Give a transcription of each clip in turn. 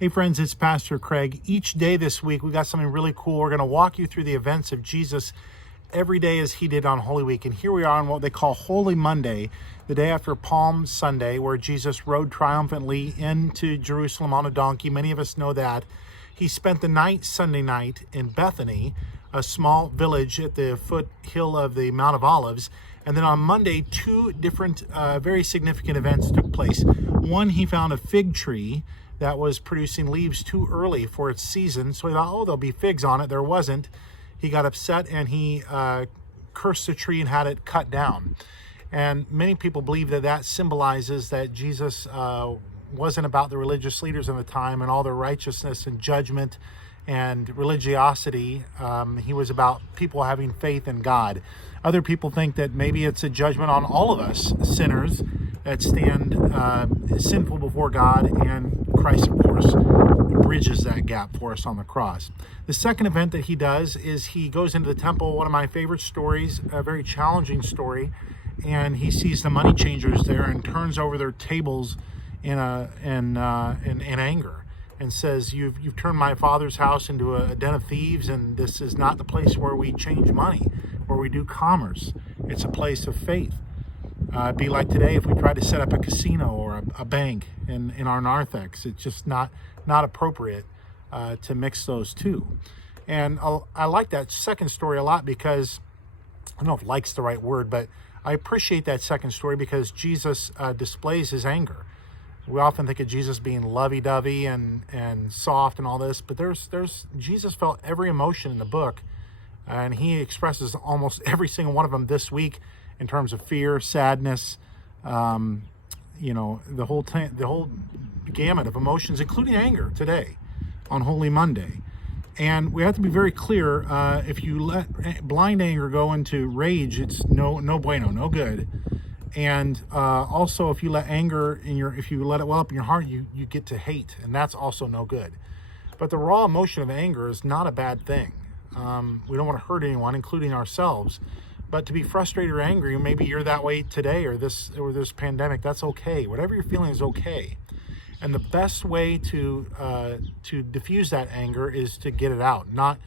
Hey friends, it's Pastor Craig. Each day this week, we got something really cool. We're going to walk you through the events of Jesus every day as he did on Holy Week. And here we are on what they call Holy Monday, the day after Palm Sunday, where Jesus rode triumphantly into Jerusalem on a donkey. Many of us know that. He spent the night, Sunday night, in Bethany, a small village at the foothill of the Mount of Olives. And then on Monday, two different very significant events took place. One, he found a fig tree that was producing leaves too early for its season. So he thought, oh, there'll be figs on it. There wasn't. He got upset and he cursed the tree and had it cut down. And many people believe that that symbolizes that Jesus wasn't about the religious leaders of the time and all their righteousness and judgment and religiosity. He was about people having faith in God. Other people think that maybe it's a judgment on all of us sinners that stand sinful before God, and Christ, of course, bridges that gap for us on the cross. The second event that he does is he goes into the temple, one of my favorite stories, a very challenging story, and he sees the money changers there and turns over their tables in anger and says, you've turned my father's house into a den of thieves, and this is not the place where we change money, where we do commerce. It's a place of faith. It'd be like today if we tried to set up a casino or a bank in our narthex. It's just not appropriate to mix those two. And I like that second story a lot because, I don't know if like's the right word, but I appreciate that second story because Jesus displays his anger. We often think of Jesus being lovey-dovey and soft and all this, but Jesus felt every emotion in the book, and he expresses almost every single one of them this week in terms of fear, sadness, the whole gamut of emotions, including anger today on Holy Monday. And we have to be very clear, if you let blind anger go into rage, it's no bueno, no good. And also if you let anger if you let it well up in your heart, you get to hate, and that's also no good. But the raw emotion of anger is not a bad thing. We don't want to hurt anyone, including ourselves. But to be frustrated or angry, maybe you're that way today or this pandemic, that's okay. Whatever you're feeling is okay. And the best way to diffuse that anger is to get it out, not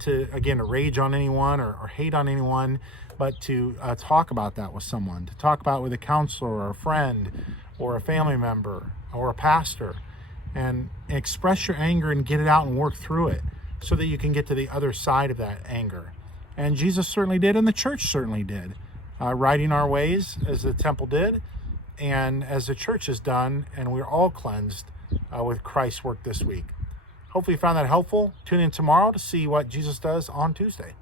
to, again, rage on anyone or hate on anyone, but to talk about that with someone, to talk about it with a counselor or a friend or a family member or a pastor, and express your anger and get it out and work through it so that you can get to the other side of that anger. And Jesus certainly did, and the church certainly did, righting our ways as the temple did, and as the church has done, and we're all cleansed with Christ's work this week. Hopefully you found that helpful. Tune in tomorrow to see what Jesus does on Tuesday.